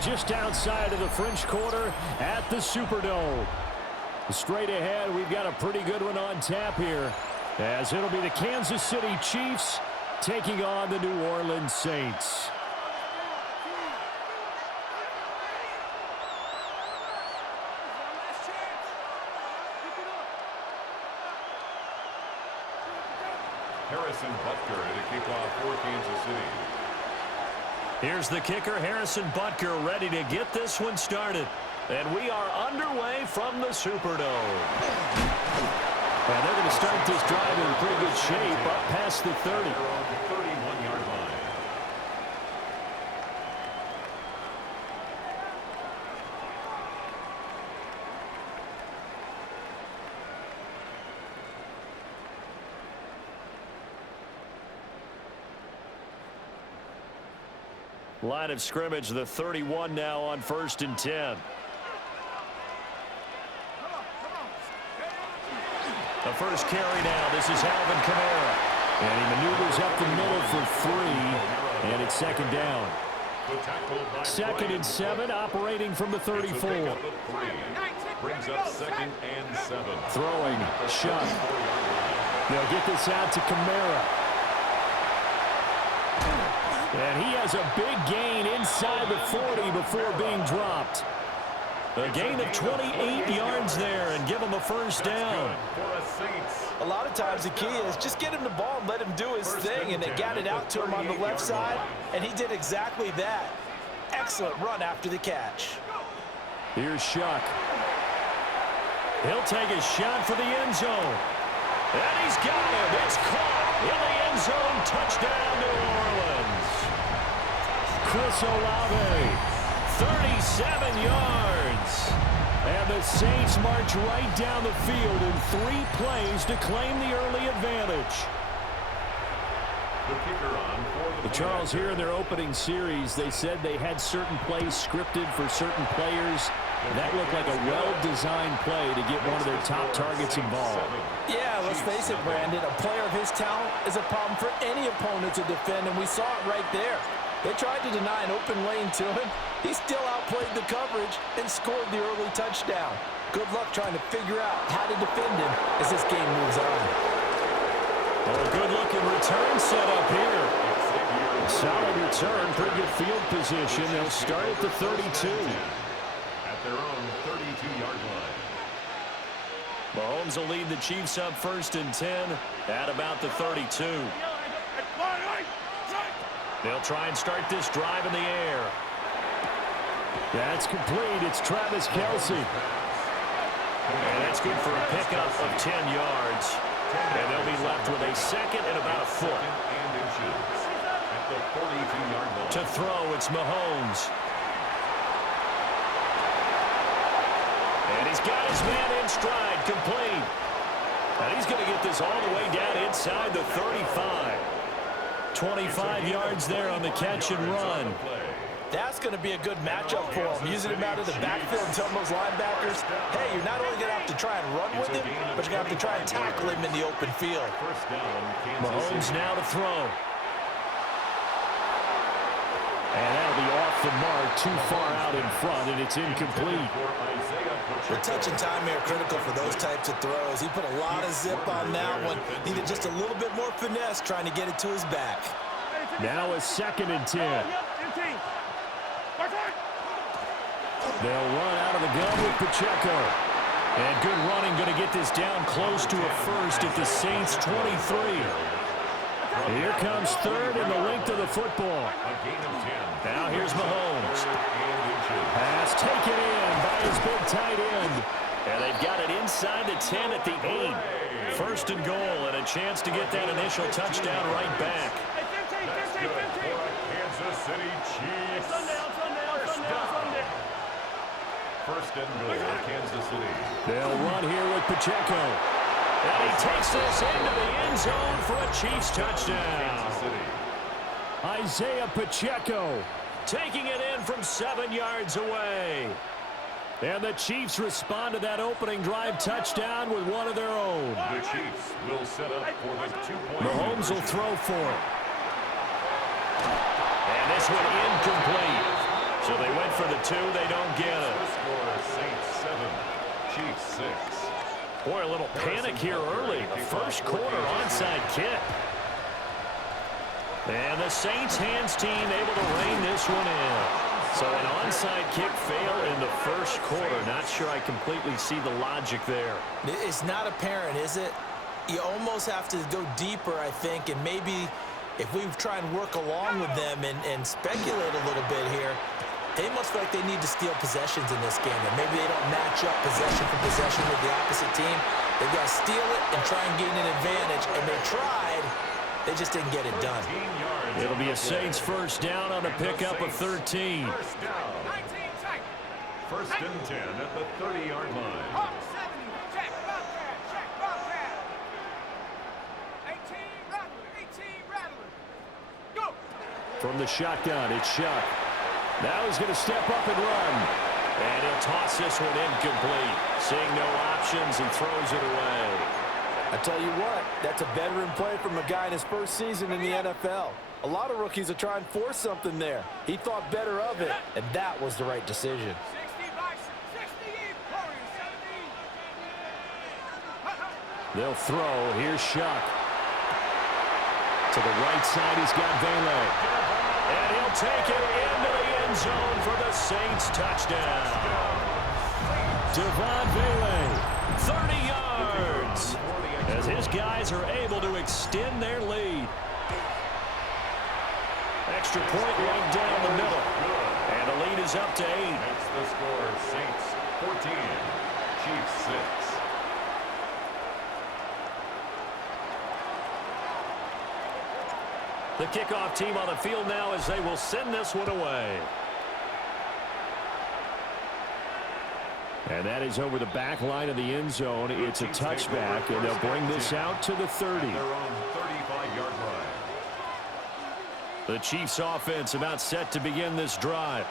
just outside of the French Quarter at the Superdome. Straight ahead, we've got a pretty good one on tap here, as it'll be the Kansas City Chiefs taking on the New Orleans Saints. Harrison Butker to kick off for Kansas City. Here's the kicker, Harrison Butker, ready to get this one started. And we are underway from the Superdome. And they're going to start this drive in pretty good shape, up past the 30. 31-yard line. Line of scrimmage, the 31 now on 1st and 10. The first carry now. This is Alvin Kamara. And he maneuvers up the middle for 3. And it's second down. 2nd and 7, operating from the 34. Brings up 2nd and 7. Throwing, Shuck. They'll get this out to Kamara. And he has a big gain inside the 40 before being dropped. A gain of 28 yards there and give him a first down. A lot of times the key is just get him the ball and let him do his thing, and they got it out to him on the left side, and he did exactly that. Excellent run after the catch. Here's Shuck. He'll take a shot for the end zone. And he's got him. It's caught in the end zone. Touchdown, New Orleans. Chris Olave, 37 yards. And the Saints march right down the field in 3 plays to claim the early advantage. The Charles, here in their opening series, they said they had certain plays scripted for certain players. That looked like a well-designed play to get one of their top targets involved. Yeah, let's face it, Brandon. A player of his talent is a problem for any opponent to defend, and we saw it right there. They tried to deny an open lane to him. He still outplayed the coverage and scored the early touchdown. Good luck trying to figure out how to defend him as this game moves on. Oh, good-looking return set up here. Solid return, pretty good field position. They'll start at the 32. At their own 32-yard line. Mahomes will lead the Chiefs up 1st and 10 at about the 32. They'll try and start this drive in the air. That's complete. It's Travis Kelce. And that's good for a pickup of 10 yards. And they'll be left with a 2nd and about a foot. And inches at the 42-yard line. To throw, it's Mahomes. And he's got his man in stride, complete. And he's going to get this all the way down inside the 35. 25 yards there on the catch and run. That's going to be a good matchup for him. Using him out of the backfield and telling those linebackers, hey, you're not only going to have to try and run with him, but you're going to have to try and tackle him in the open field. Mahomes now to throw. And that'll be off the mark, too far out in front, and it's incomplete. The touch and time here critical for those types of throws. He put a lot of zip on that one. Needed just a little bit more finesse trying to get it to his back. Now a 2nd and 10. They'll run out of the gun with Pacheco. And good running, going to get this down close to a first at the Saints' 23. Here comes 3rd and the length of the football. Now here's Mahomes. Pass taken in by his big tight end. And they've got it inside the 10 at the 8. 1st and goal and a chance to get that initial touchdown right back. That's good for a Kansas City Chiefs. First and goal, Kansas City. They'll run here with Pacheco. And he takes this into the end zone for a Chiefs touchdown. Isaiah Pacheco taking it in from 7 yards away. And the Chiefs respond to that opening drive touchdown with one of their own. The Chiefs will set up for the 2-point. Mahomes will throw for it. And this one incomplete. So So they went for the 2. They don't get it. The score is Saints 7, Chiefs 6. Boy, a little panic here early. The first quarter onside kick. And the Saints hands team able to rein this one in. So an onside kick fail in the first quarter. Not sure I completely see the logic there. It's not apparent, is it? You almost have to go deeper, I think, and maybe if we try and work along with them and speculate a little bit here, they must feel like they need to steal possessions in this game, and maybe they don't match up possession for possession with the opposite team. They've got to steal it and try and gain an advantage, and they tried. They just didn't get it done. It'll be a Saints first down on a pickup of 13. First down. First and 10 at the 30-yard line. From the shotgun, it's Shuck. Now he's going to step up and run. And he'll toss this one incomplete. Seeing no options and throws it away. I tell you what, that's a veteran play from a guy in his first season in the NFL. A lot of rookies are trying to force something there. He thought better of it, and that was the right decision. They'll throw. Here's Shuck. To the right side, he's got Vele. And he'll take it into the end zone for the Saints touchdown. Devon Vele, 30 yards. As his guys are able to extend their lead. Extra point right down the middle. And the lead is up to 8. That's the score. Saints 14, Chiefs 6. The kickoff team on the field now as they will send this one away. And that is over the back line of the end zone. It's a touchback, and they'll bring this out to the 30. Their own 35-yard line. The Chiefs offense about set to begin this drive.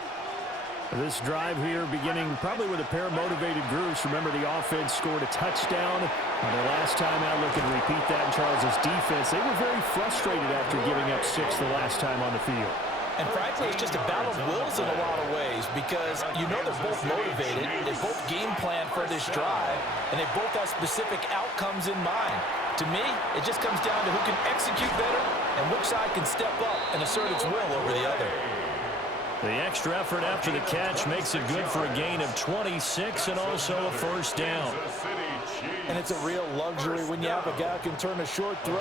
This drive here beginning probably with a pair of motivated groups. Remember, the offense scored a touchdown. And the last time out, looking to repeat that in Charles's defense. They were very frustrated after giving up 6 the last time on the field. And frankly, it's just a battle of wills in a lot of ways because you know they're both motivated. They both game plan for this drive, and they both have specific outcomes in mind. To me, it just comes down to who can execute better and which side can step up and assert its will over the other. The extra effort after the catch makes it good for a gain of 26 and also a first down. And it's a real luxury when you have a guy who can turn a short throw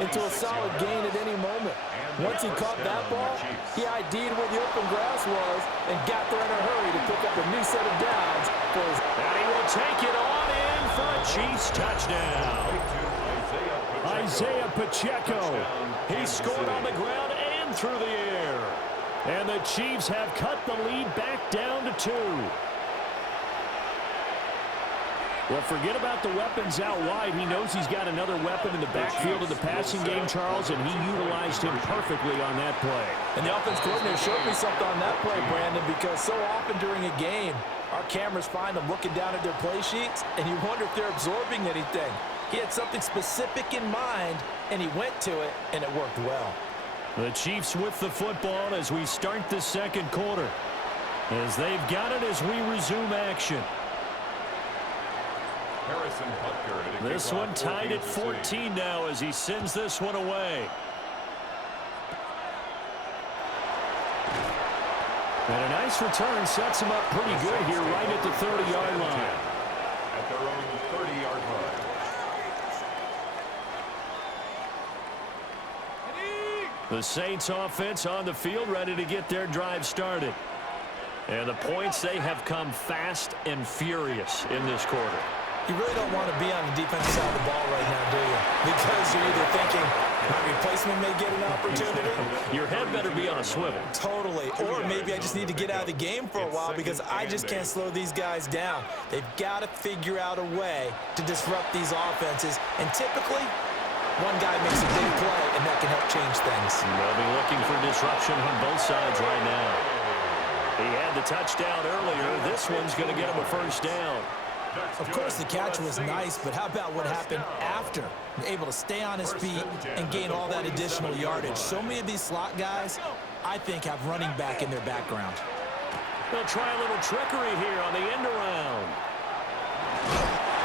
into a solid gain at any moment. Once he caught that ball, he ID'd where the open grass was and got there in a hurry to pick up a new set of downs for his... And he will take it on in for a Chiefs touchdown. Isaiah Pacheco. He scored on the ground and through the air. And the Chiefs have cut the lead back down to 2. Well, forget about the weapons out wide. He knows he's got another weapon in the backfield of the passing game, Charles, and he utilized him perfectly on that play. And the offense coordinator showed me something on that play, Brandon, because so often during a game, our cameras find them looking down at their play sheets, and you wonder if they're absorbing anything. He had something specific in mind, and he went to it, and it worked well. The Chiefs with the football as we start the second quarter. As they've got it as we resume action. This one tied at 14 now as he sends this one away. And a nice return sets him up pretty good here right at the 30-yard line. At their own 30-yard line. The Saints offense on the field ready to get their drive started. And the points, they have come fast and furious in this quarter. You really don't want to be on the defensive side of the ball right now, do you? Because you're either thinking, my replacement may get an opportunity. Your head better be on a swivel. Totally. Or maybe I just need to get out of the game for a while because I just can't slow these guys down. They've got to figure out a way to disrupt these offenses. And typically, one guy makes a big play, and that can help change things. They'll be looking for disruption on both sides right now. He had the touchdown earlier. This one's going to get him a first down. Of course, the catch was nice, but how about what happened after? Able to stay on his feet and gain all that additional yardage. So many of these slot guys, I think, have running back in their background. They'll try a little trickery here on the end around.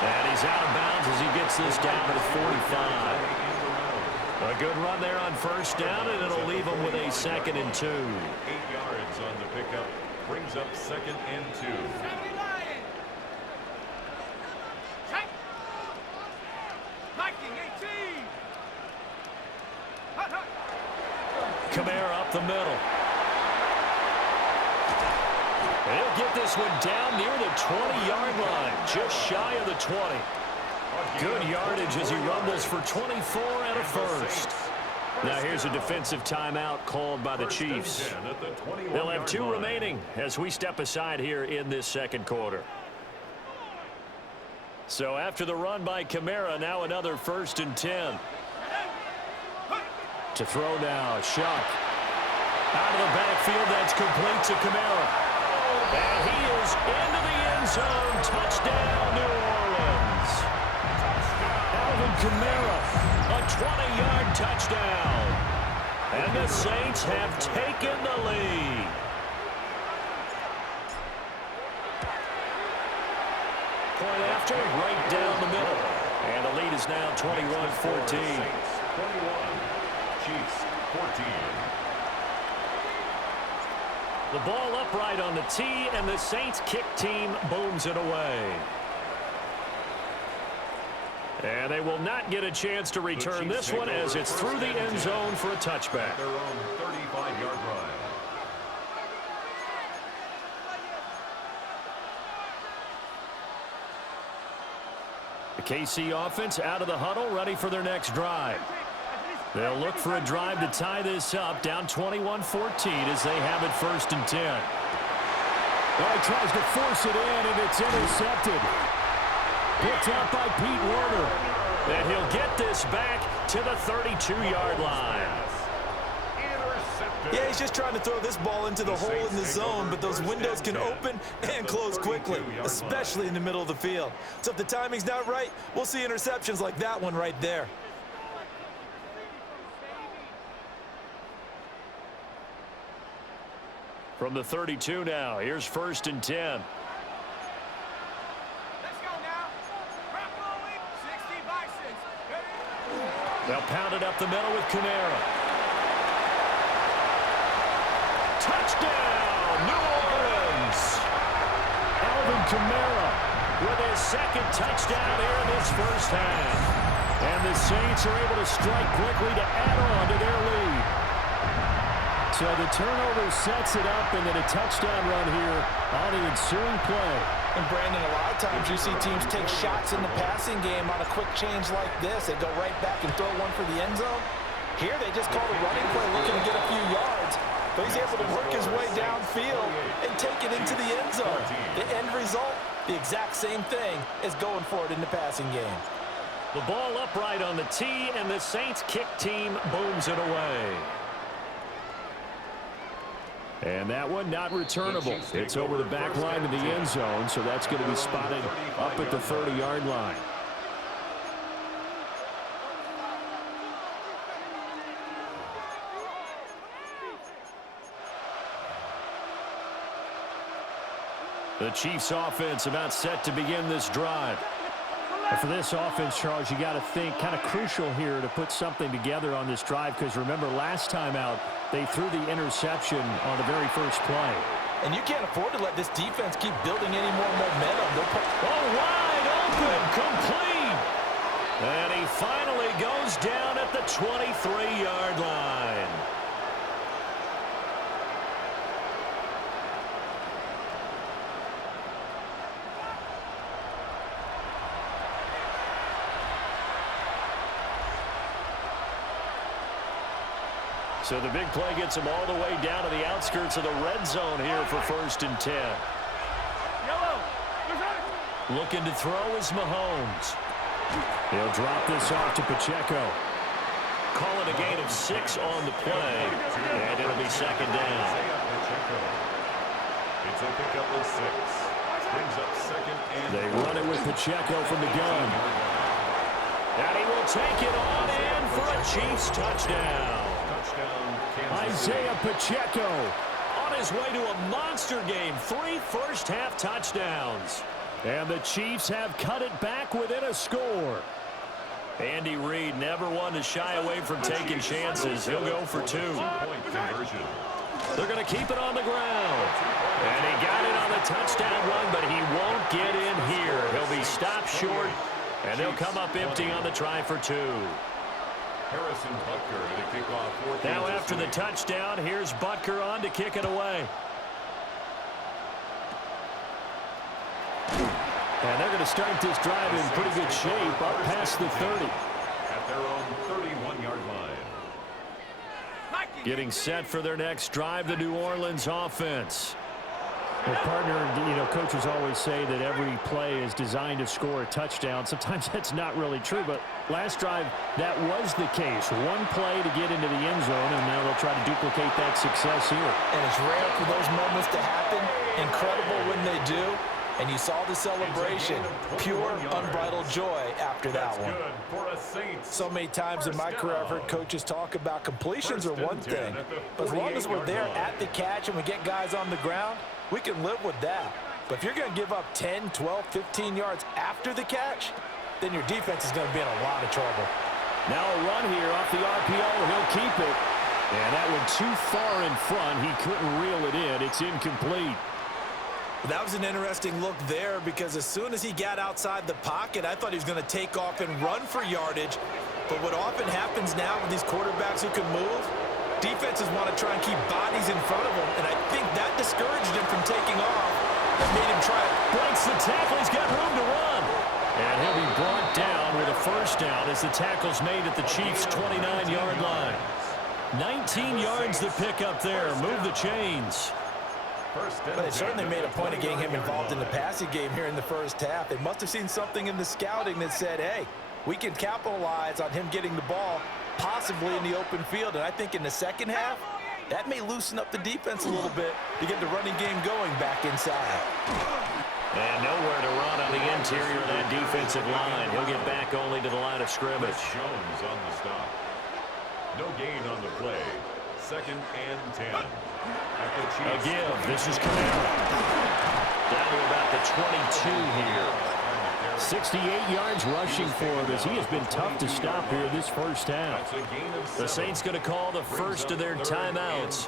And he's out of bounds as he gets this down to the 45. A good run there on first down, and it'll leave him with a 2nd and 2. 8 yards on the pickup. Brings up 2nd and 2. Kamara up the middle. He'll get this one down near the 20-yard line, just shy of the 20. Good yardage as he rumbles for 24 and a first. Now here's a defensive timeout called by the Chiefs. They'll have 2 remaining as we step aside here in this second quarter. So after the run by Kamara, now another 1st and 10. To throw now, Shuck. Out of the backfield, that's complete to Kamara. And he is into the end zone. Touchdown, New Orleans. Alvin Kamara, a 20-yard touchdown. And the Saints have taken the lead. Point after, right down the middle. And the lead is now 21-14. 21. Chiefs 14. The ball upright on the tee, and the Saints kick team booms it away. And they will not get a chance to return this one as it's through the end zone for a touchback. Their own 35-yard line. The KC offense out of the huddle, ready for their next drive. They'll look for a drive to tie this up, down 21-14 as they have it 1st and 10. Well, he tries to force it in, and it's intercepted. Picked up by Pete Werner. And he'll get this back to the 32-yard line. Yeah, he's just trying to throw this ball into the hole in the zone, but those windows can open and close quickly, especially in the middle of the field. So if the timing's not right, we'll see interceptions like that one right there. From the 32 now, here's 1st and 10. Let's go now. Rapoli, 60 Bisons. They'll pound it up the middle with Kamara. Touchdown, New Orleans! Alvin Kamara with his 2nd touchdown here in this first half. And the Saints are able to strike quickly to add on to their lead. So the turnover sets it up, and then a touchdown run here on the ensuing play. And Brandon, a lot of times you see teams take shots in the passing game on a quick change like this. They go right back and throw one for the end zone. Here they just call a running play looking to get a few yards. But he's able to work his way downfield and take it into the end zone. The end result, the exact same thing as going for it in the passing game. The ball upright on the tee, and the Saints kick team booms it away. And that one not returnable. It's over the back line of the end zone, so that's going to be spotted up at the 30-yard line. The Chiefs offense about set to begin this drive. And for this offense, Charles, you got to think kind of crucial here to put something together on this drive, because remember last time out they threw the interception on the very first play. And you can't afford to let this defense keep building any more momentum. Wide open, complete. And he finally goes down at the 23-yard line. So the big play gets him all the way down to the outskirts of the red zone here for 1st and 10. Looking to throw is Mahomes. He'll drop this off to Pacheco. Call it a gain of 6 on the play, and it'll be 2nd down. It's a pickup of 6. Brings up 2nd and They run it with Pacheco from the gun. And he will take it on in for a Chiefs touchdown. touchdown, Kansas City. Isaiah Pacheco on on his way to a monster game. 3 first-half touchdowns. And the Chiefs have cut it back within a score. Andy Reid never one to shy away from taking chances. He'll go for 2. They're going to keep it on the ground. And he got it on the touchdown run, but he won't get in here. He'll be stopped short, and they'll come up empty on the try for 2. Harrison Butker to kick off for Now after the touchdown, here's Butker on to kick it away. And they're going to start this drive in pretty good shape up past the 30. At their own 31-yard line. Getting set for their next drive, the New Orleans offense. Well, partner, coaches always say that every play is designed to score a touchdown. Sometimes that's not really true, but last drive, that was the case. One play to get into the end zone, and now they'll try to duplicate that success here. And it's rare for those moments to happen. Incredible when they do. And you saw the celebration. Pure, unbridled joy after that one. So many times in my career, I've heard coaches talk about completions are one thing. But as long as we're there at the catch and we get guys on the ground, we can live with that. But if you're going to give up 10, 12, 15 yards after the catch, then your defense is going to be in a lot of trouble. Now a run here off the RPO. He'll keep it. And that one too far in front. He couldn't reel it in. It's incomplete. That was an interesting look there because as soon as he got outside the pocket, I thought he was going to take off and run for yardage. But what often happens now with these quarterbacks who can move, defenses want to try and keep bodies in front of them, and I think that discouraged him from taking off. That made him try it. Breaks the tackle. He's got room to run. And he'll be brought down with a first down as the tackle's made at the Chiefs' 29-yard line. 19 yards to pick up there. Move the chains. But they certainly made a point of getting him involved in the passing game here in the first half. They must have seen something in the scouting that said, hey, we can capitalize on him getting the ball possibly in the open field. And I think in the second half, that may loosen up the defense a little bit to get the running game going back inside. And nowhere to run on the interior of that defensive line. He'll get back only to the line of scrimmage. Jones on the stop. No gain on the play. 2nd and 10. A give. This is Camara. Down to about the 22 here. 68 yards rushing for him as he has been tough to stop here this first half. The Saints going to call the first of their timeouts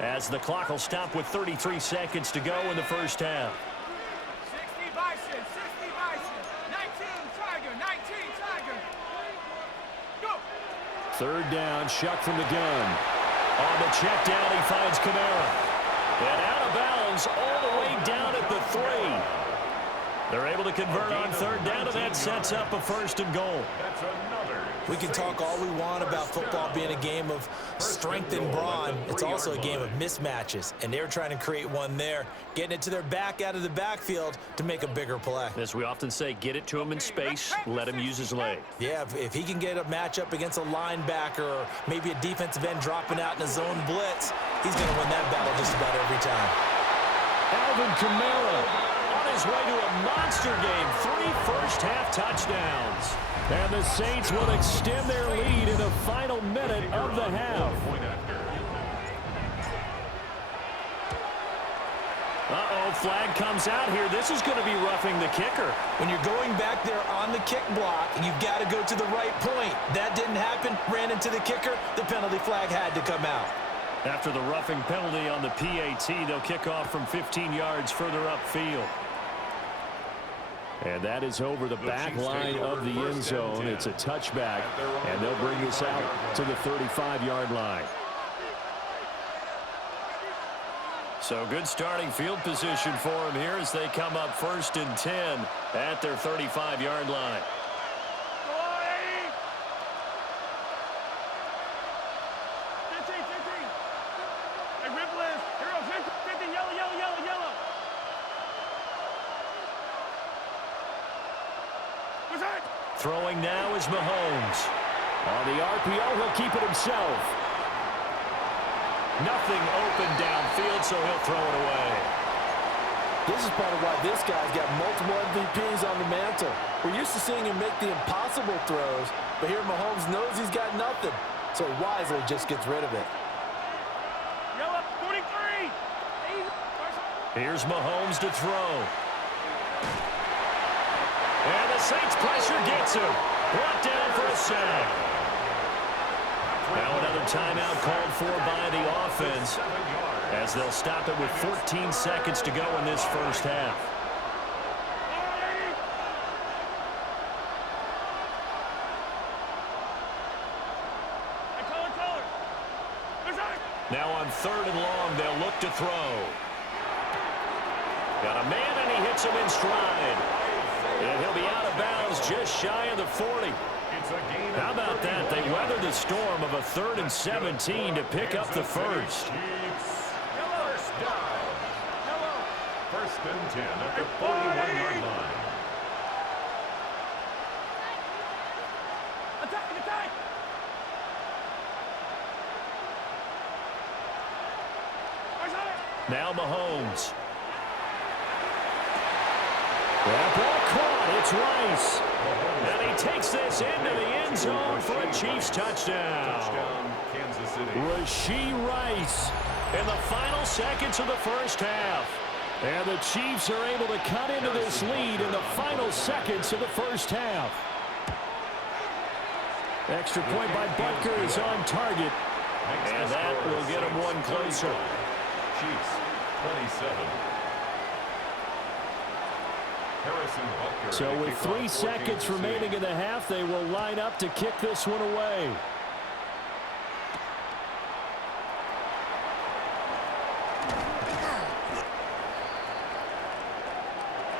as the clock will stop with 33 seconds to go in the first half. 60 Bison, 60 Bison, 19 Tiger, 19 Tiger. Go! Third down, Shuck from the gun. On the check down, he finds Camara. And out of bounds all the way down at the 3. They're able to convert on third down, and that sets up a 1st and goal. We can talk all we want about football being a game of strength and brawn. It's also a game of mismatches, and they're trying to create one there, getting it to their back out of the backfield to make a bigger play. As we often say, get it to him in space, let him use his leg. Yeah, if he can get a matchup against a linebacker or maybe a defensive end dropping out in a zone blitz, he's going to win that battle just about every time. Alvin Kamara on his way to a monster game. 3 first-half touchdowns. And the Saints will extend their lead in the final minute of the half. Uh-oh, flag comes out here. This is going to be roughing the kicker. When you're going back there on the kick block, you've got to go to the right point. That didn't happen. Ran into the kicker. The penalty flag had to come out. After the roughing penalty on the PAT, they'll kick off from 15 yards further upfield. And that is over the back line of the end zone. It's a touchback, and they'll bring this out to the 35-yard line. So good starting field position for them here as they come up 1st and 10 at their 35-yard line. Throwing now is Mahomes. On the RPO, he'll keep it himself. Nothing open downfield, so he'll throw it away. This is part of why this guy's got multiple MVPs on the mantle. We're used to seeing him make the impossible throws, but here Mahomes knows he's got nothing, so wisely just gets rid of it. Yellow, 40. Here's Mahomes to throw. And the Saints pressure gets him. Brought down for a sack. Now another timeout called for by the offense, as they'll stop it with 14 seconds to go in this first half. Now on 3rd and long, they'll look to throw. Got a man, and he hits him in stride. And he'll be out of bounds just shy of the 40. How about that? They weathered the storm of a 3rd and 17 to pick up the first. First down. 1st and 10 at the 41-yard line. Attack! Now Mahomes. That ball caught. It's Rice. And he takes this into the end zone for a Chiefs touchdown. Kansas City. Rashee Rice in the final seconds of the first half. And the Chiefs are able to cut into this lead in the final seconds of the first half. Extra point by Butker is on target. And that will get him one closer. Chiefs 27. So with 3 seconds remaining in the half, they will line up to kick this one away.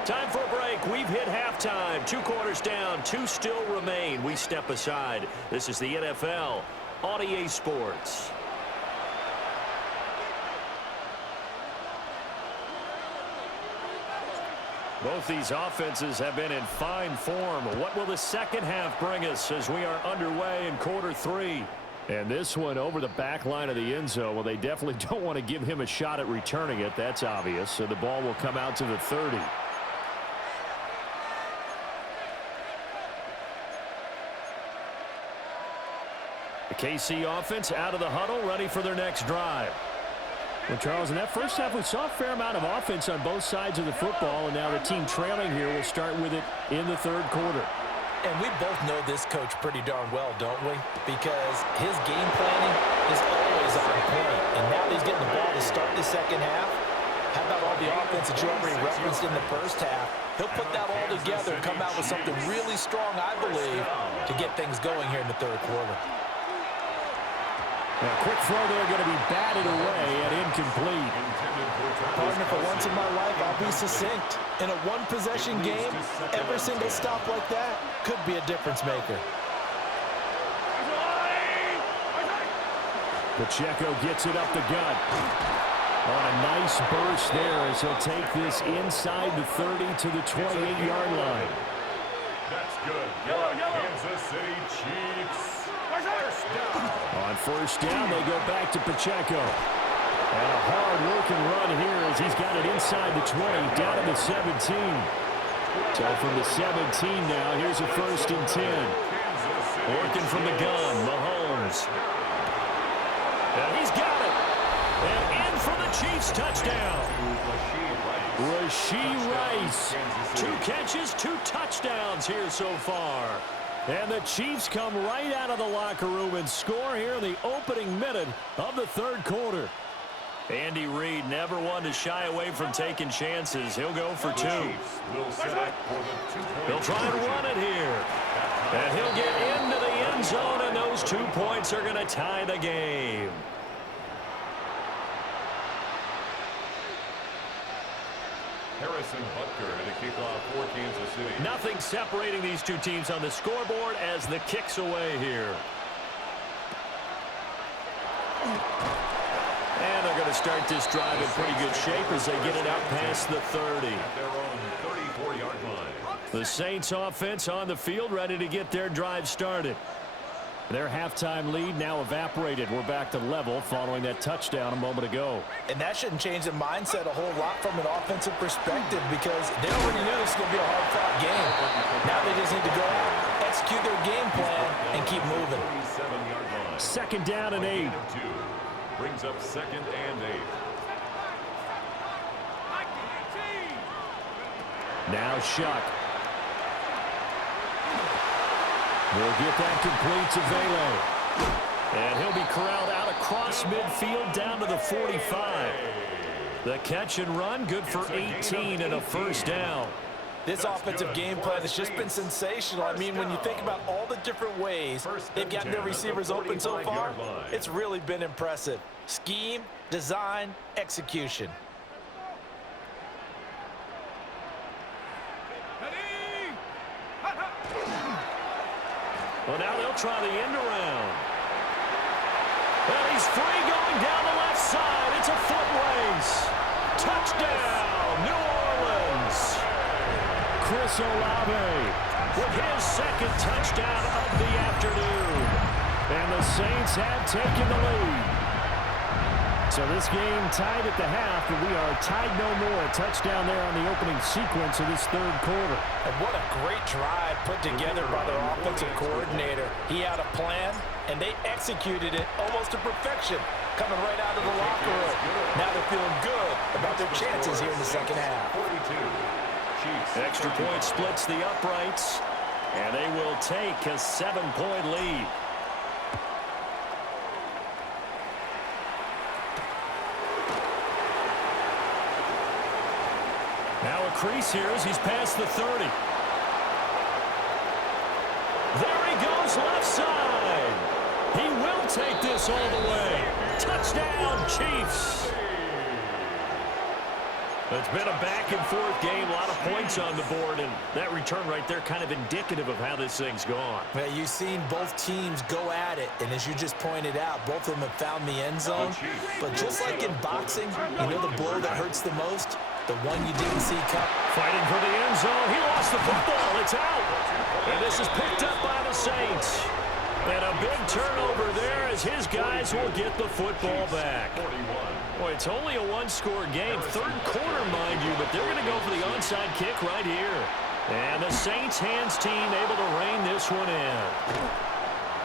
Time for a break. We've hit halftime. 2 quarters down. 2 still remain. We step aside. This is the NFL on EA Sports. Both these offenses have been in fine form. What will the second half bring us as we are underway in quarter 3? And this one over the back line of the end zone. Well, they definitely don't want to give him a shot at returning it. That's obvious. So the ball will come out to the 30. The KC offense out of the huddle, ready for their next drive. Well, Charles, in that first half, we saw a fair amount of offense on both sides of the football, and now the team trailing here will start with it in the 3rd quarter. And we both know this coach pretty darn well, don't we? Because his game planning is always on point. And now that he's getting the ball to start the second half, how about all the offense that you already referenced in the first half? He'll put that all together and come out with something really strong, I believe, to get things going here in the 3rd quarter. A quick throw there going to be batted away and incomplete. Partner, for once in my life, I'll be succinct. In a one-possession game, every single stop like that could be a difference maker. Pacheco gets it up the gut. On a nice burst there as he'll take this inside the 30 to the 28-yard line. That's good. Kansas City Chiefs. On 1st down, they go back to Pacheco. And a hard-working run here as he's got it inside the 20, down to the 17. So from the 17 now, here's a 1st and 10. Working from the gun, Mahomes. And he's got it. And in for the Chiefs touchdown. Rashee Rice. 2 catches, 2 touchdowns here so far. And the Chiefs come right out of the locker room and score here in the opening minute of the 3rd quarter. Andy Reid never one to shy away from taking chances. He'll go for 2. He'll try and run it here. And he'll get into the end zone, and those 2 points are going to tie the game. Harrison Butker to kick off for Kansas City. Nothing separating these 2 teams on the scoreboard as the kick's away here. And they're going to start this drive in pretty good shape as they get it out past the 30. At their own 34-yard line. The Saints offense on the field ready to get their drive started. Their halftime lead now evaporated. We're back to level following that touchdown a moment ago. And that shouldn't change the mindset a whole lot from an offensive perspective because they already knew this was going to be a hard-fought game. Now they just need to go execute their game plan and keep moving. 47-yard line. 2nd down and 8. Brings up 2nd and 8. Now Shuck. We'll get that complete to Vele. And he'll be corralled out across midfield down to the 45. The catch and run, good for 18 and a first down. This offensive game plan has just been sensational. I mean, when you think about all the different ways they've gotten their receivers open so far, it's really been impressive. Scheme, design, execution. Well, now they'll try the end around. And he's free going down the left side. It's a foot race. Touchdown, New Orleans. Chris Olave with his second touchdown of the afternoon. And the Saints have taken the lead. So this game tied at the half, but we are tied no more. A touchdown there on the opening sequence of this third quarter. And what a great drive put together by their offensive coordinator. He had a plan, and they executed it almost to perfection, coming right out of the locker room. Now they're feeling good about their chances here in the second half. Extra point splits the uprights, and they will take a 7-point lead. Now a crease here as he's past the 30. There he goes left side. He will take this all the way. Touchdown, Chiefs. It's been a back-and-forth game, a lot of points on the board, and that return right there kind of indicative of how this thing's gone. Well, you've seen both teams go at it, and as you just pointed out, both of them have found the end zone. But just like in boxing, you know the blow that hurts the most? The one you didn't see come. Fighting for the end zone. He lost the football. It's out. And this is picked up by the Saints. And a big turnover there as his guys will get the football back. Boy, it's only a one-score game. Third quarter, mind you, but they're going to go for the onside kick right here. And the Saints hands team able to rein this one in.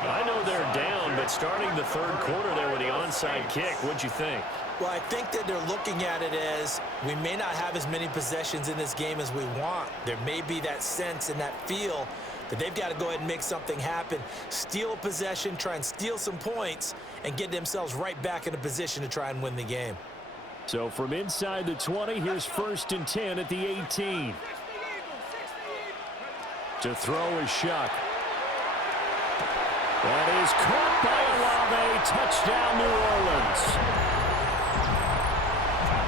I know they're down, but starting the third quarter there with the onside kick, what'd you think? Well, I think that they're looking at it as we may not have as many possessions in this game as we want. There may be that sense and that feel that they've got to go ahead and make something happen, steal a possession, try and steal some points, and get themselves right back in a position to try and win the game. So from inside the 20, here's 1st and 10 at the 18. To throw is Shuck. That is caught by Olave. Touchdown, New Orleans.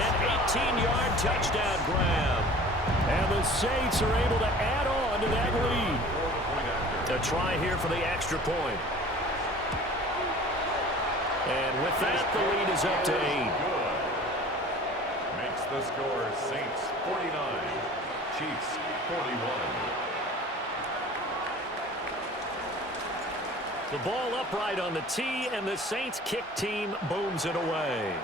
An 18-yard touchdown grab. And the Saints are able to add on to that lead. A try here for the extra point. And with that, the lead is up to 8. Makes the score Saints 49, Chiefs 41. The ball upright on the tee, and the Saints kick team booms it away.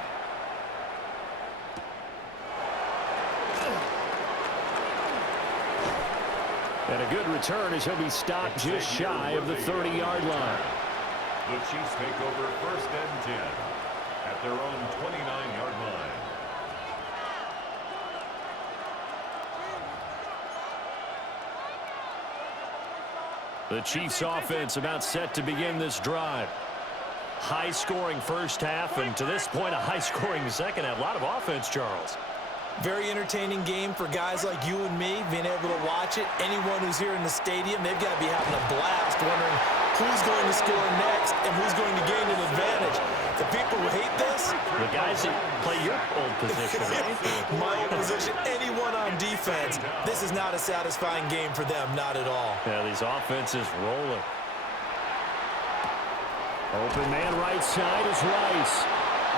And a good return as he'll be stopped just shy of the 30-yard line. The Chiefs take over 1st and 10 at their own 29-yard line. The Chiefs offense about set to begin this drive. High-scoring first half, and to this point, a high-scoring second half. A lot of offense, Charles. Very entertaining game for guys like you and me, being able to watch it. Anyone who's here in the stadium, they've got to be having a blast wondering who's going to score next and who's going to gain an advantage. The people who hate this, the guys that play your old position. my old position, anyone on defense, this is not a satisfying game for them, not at all. Yeah, these offenses rolling. Open man right side is Rice.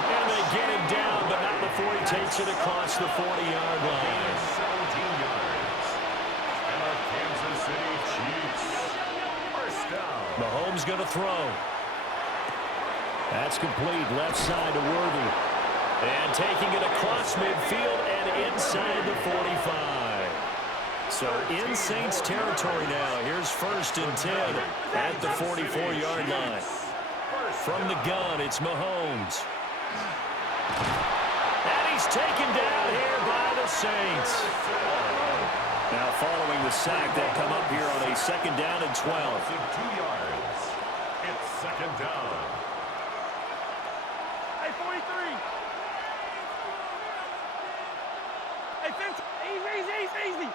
And they get him down, but not before he takes it across the 40-yard line. 17 yards. And our Kansas City Chiefs. First down. Mahomes going to throw. That's complete. Left side to Worthy. And taking it across midfield and inside the 45. So in Saints territory now. Here's 1st and 10 at the 44-yard line. From the gun, it's Mahomes. And he's taken down here by the Saints. Now the sack. They'll come up here on a 2nd down and 12. 2 yards. It's 2nd down. Hey, 43. Hey, 50. Easy.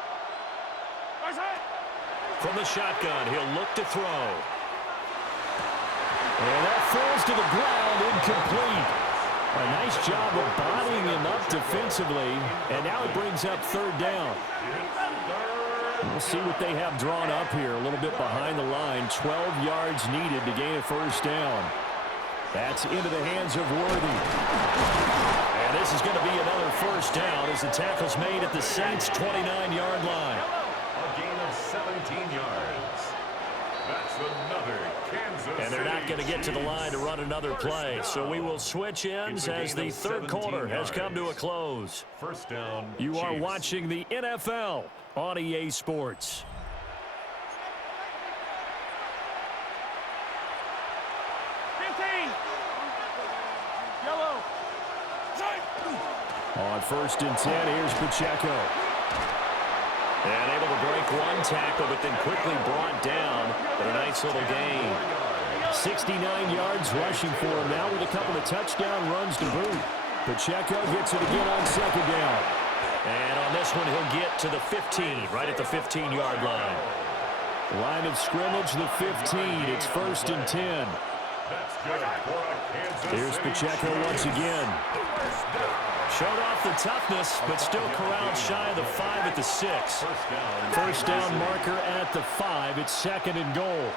Nice hit. From the shotgun, he'll look to throw. And that falls to the ground, incomplete. A nice job of bodying him up defensively, and now it brings up 3rd down. We'll see what they have drawn up here, a little bit behind the line. 12 yards needed to gain a 1st down. That's into the hands of Worthy. And this is going to be another 1st down as the tackle's made at the Saints' 29-yard line. A gain of 17 yards. That's another Kansas And they're not going to get to the line to run another play. So we will switch ends as the 3rd quarter has come to a close. 1st down. You are Chiefs. watching the NFL on EA Sports. Yellow. On 1st and 10, here's Pacheco. And able to break one tackle, but then quickly brought down. But a nice little gain. 69 yards rushing for him now with a couple of touchdown runs to boot. Pacheco gets it again on 2nd down. And on this one, he'll get to the 15, right at the 15-yard line. Line of scrimmage, the 15. It's 1st and 10. That's good for a Kansas Here's City Pacheco Chiefs. once again. Showed off the toughness, but still corralled shy of the 5 at the 6. 1st down marker at the 5. It's 2nd and goal.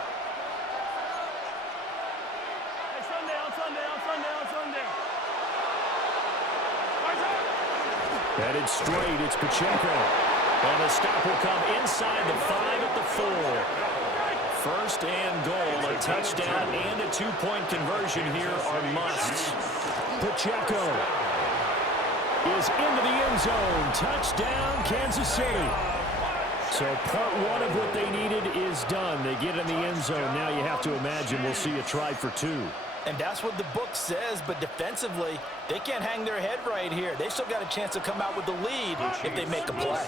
Hey, Sunday. Headed straight, it's Pacheco. And the stop will come inside the 5 at the 4. 1st and goal. A touchdown and a 2-point conversion here are musts. Pacheco is into the end zone. Touchdown, Kansas City. So part 1 of what they needed is done. They get in the end zone. Now you have to imagine we'll see a try for 2. And that's what the book says, but defensively, they can't hang their head right here. They still got a chance to come out with the lead if they make a play.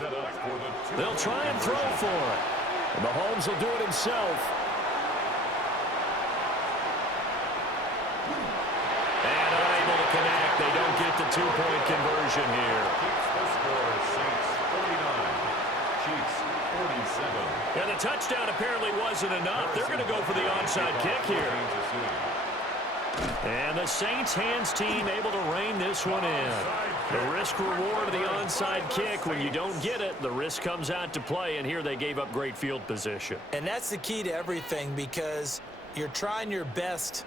They'll try and throw for it. And Mahomes will do it himself. And unable to connect. They don't get the 2-point conversion here. Keeps the score, Saints 49, Chiefs 47. And the touchdown apparently wasn't enough. They're going to go for the onside kick here. Kansas City. And the Saints hands team able to rein this one in. The risk reward of the onside kick. When you don't get it, the risk comes out to play, and here they gave up great field position. And that's the key to everything, because you're trying your best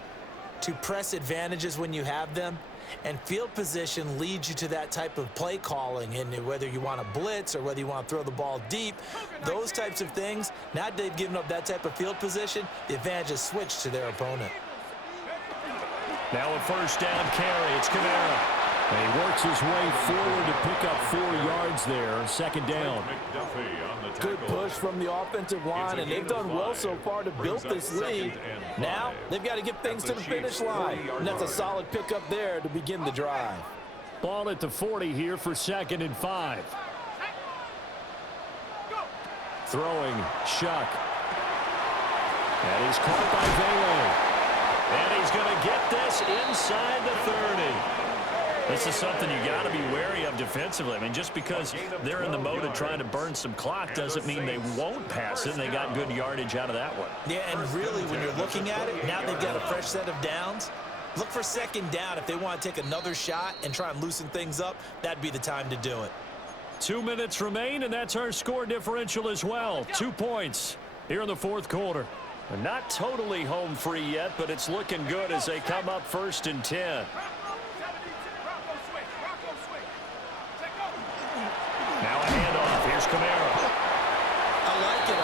to press advantages when you have them, and field position leads you to that type of play calling. And whether you want to blitz or whether you want to throw the ball deep, those types of things, now that they've given up that type of field position, the advantage is switched to their opponent. Now a 1st down carry. It's Kamara. And he works his way forward to pick up 4 yards there. 2nd down. McDuffie on the Good tackle. push from the offensive line, and they've done well so far to build this lead. Now they've got to get things to the finish line, and that's a solid pickup there to begin the drive. Ball at the 40 here for 2nd and 5. Throwing, Shuck. And he's caught by Vele. And he's going to get this inside the 30. This is something you got to be wary of defensively. I mean, just because they're in the mode of trying to burn some clock doesn't mean they won't pass it. And they got good yardage out of that one. Yeah, and really, when you're looking at it, now they've got a fresh set of downs. Look for 2nd down. If they want to take another shot and try and loosen things up, that'd be the time to do it. 2 minutes remain, and that's our score differential as well. 2 points here in the 4th quarter. And not totally home free yet, but it's looking good as they come up 1st and 10. Now a handoff. Here's Kamara. I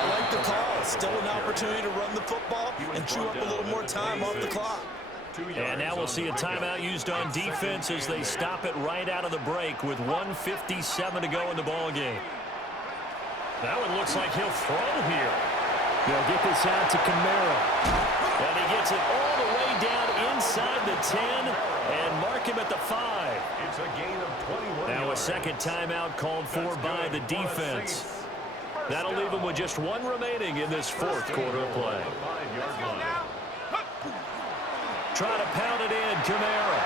like the call. Still an opportunity to run the football and chew up a little more time off the clock. And now we'll see a timeout used on defense as they stop it right out of the break with 1:57 to go in the ball game. That one looks like he'll throw here. They'll get this out to Kamara. And he gets it all the way down inside the 10 and mark him at the 5. It's a gain of 21 Now a yards. 2nd timeout called for by the defense. That'll leave them with just one remaining in this fourth quarter of play. Try to pound it in, Kamara.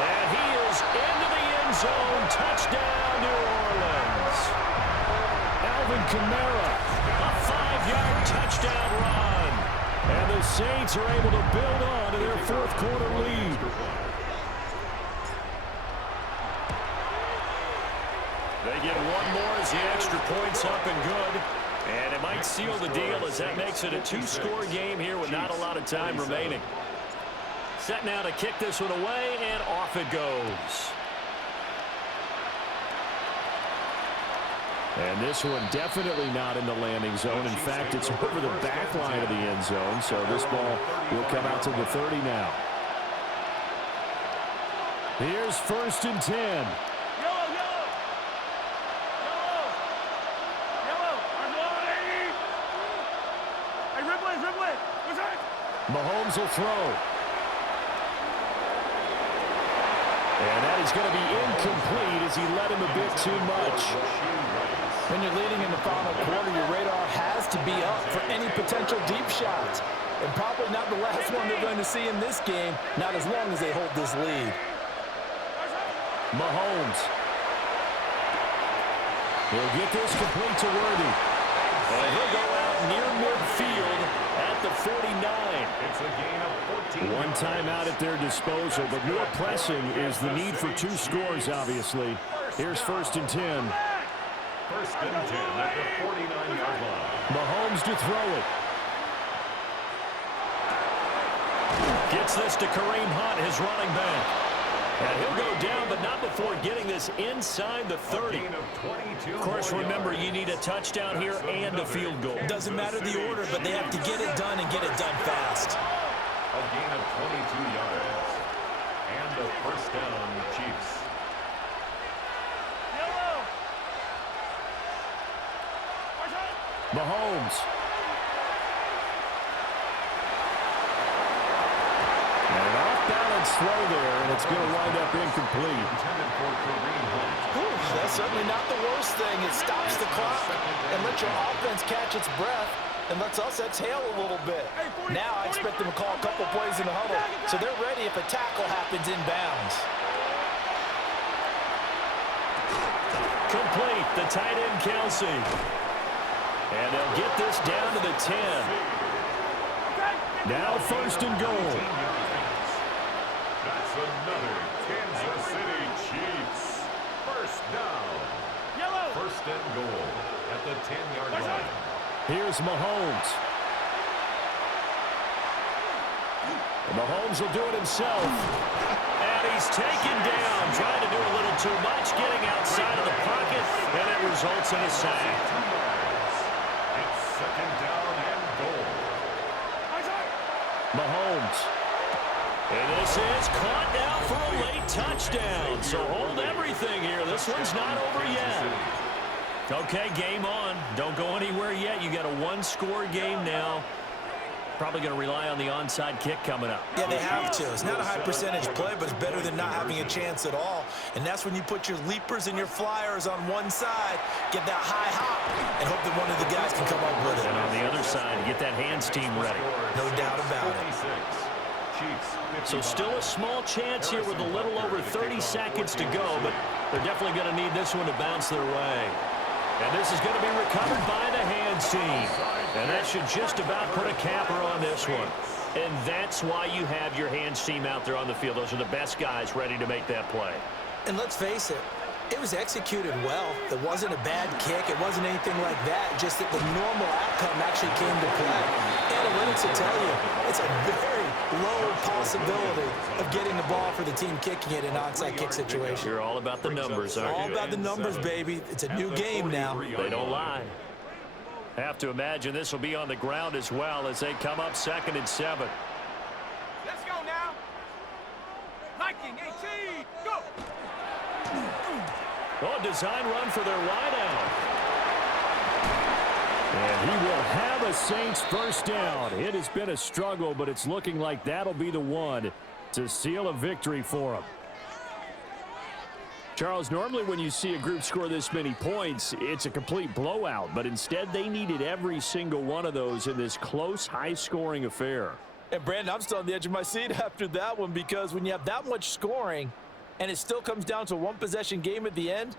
And he is into the end zone. Touchdown, New Orleans. Alvin Kamara, a 5-yard touchdown run. And the Saints are able to build on to their fourth quarter lead. They get one more as the extra point's up and good. And it might seal the deal as that makes it a 2-score game here with not a lot of time remaining. Set now to kick this one away, and off it goes. And this one definitely not in the landing zone. In fact, it's over the back line of the end zone, so this ball will come out to the 30 now. Here's 1st and 10. Mahomes will throw. And that is going to be incomplete as he led him a bit too much. When you're leading in the final quarter, your radar has to be up for any potential deep shots. And probably not the last one they're going to see in this game, not as long as they hold this lead. Mahomes. He'll get this complete to Worthy. And he'll go out near midfield at the 49. It's a gain of 14. One timeout at their disposal, but more pressing is the need for 2 scores, obviously. Here's 1st and 10. 1st and 10 at the 49-yard line. Mahomes to throw it. Gets this to Kareem Hunt, his running back. And he'll go down, but not before getting this inside the 30. Of course, remember, you need a touchdown here and a field goal. Doesn't matter the order, but they have to get it done and get it done fast. A gain of 22 yards. And a 1st down, Chiefs. Mahomes. And off-balance throw there, and it's going to wind up incomplete. Intended for Kareem Hunt. That's certainly not the worst thing. It stops the clock and lets your offense catch its breath and lets us exhale a little bit. Now I expect them to call a couple plays in the huddle, so they're ready if a tackle happens inbounds. Complete, the tight end Kelsey. And they'll get this down to the 10. Now 1st and goal. That's another Kansas City Chiefs. 1st down. 1st and goal at the 10-yard line. Here's Mahomes. And Mahomes will do it himself. And he's taken down, trying to do a little too much, getting outside of the pocket, and it results in a sack. It's 2nd down and goal. Mahomes. And this is caught now for a late touchdown. So hold everything here. This one's not over yet. Okay, game on. Don't go anywhere yet. You got a 1-score game now. Probably going to rely on the onside kick coming up. Yeah, they have to. It's not a high percentage play, but it's better than not having a chance at all. And that's when you put your leapers and your flyers on one side, get that high hop, and hope that one of the guys can come up with it. And on the other side, get that hands team ready. No doubt about it. So still a small chance here with a little over 30 seconds to go, but they're definitely going to need this one to bounce their way. And this is going to be recovered by the hands team. And that should just about put a capper on this one. And that's why you have your hands team out there on the field. Those are the best guys ready to make that play. And let's face it, it was executed well. It wasn't a bad kick. It wasn't anything like that. Just that the normal outcome actually came to play. Analytics will tell you it's a very low possibility of getting the ball for the team kicking it in an onside kick situation. You're all about the numbers, aren't you? All about the numbers, baby. It's a new game now. They don't lie. Have to imagine this will be on the ground as well as they come up 2nd and 7. Let's go now. Viking 18, go. Oh, design run for their wideout. And he will have a Saints 1st down. It has been a struggle, but it's looking like that'll be the one to seal a victory for him. Charles, normally when you see a group score this many points, it's a complete blowout. But instead, they needed every single one of those in this close, high-scoring affair. And, Brandon, I'm still on the edge of my seat after that one because when you have that much scoring and it still comes down to one possession game at the end,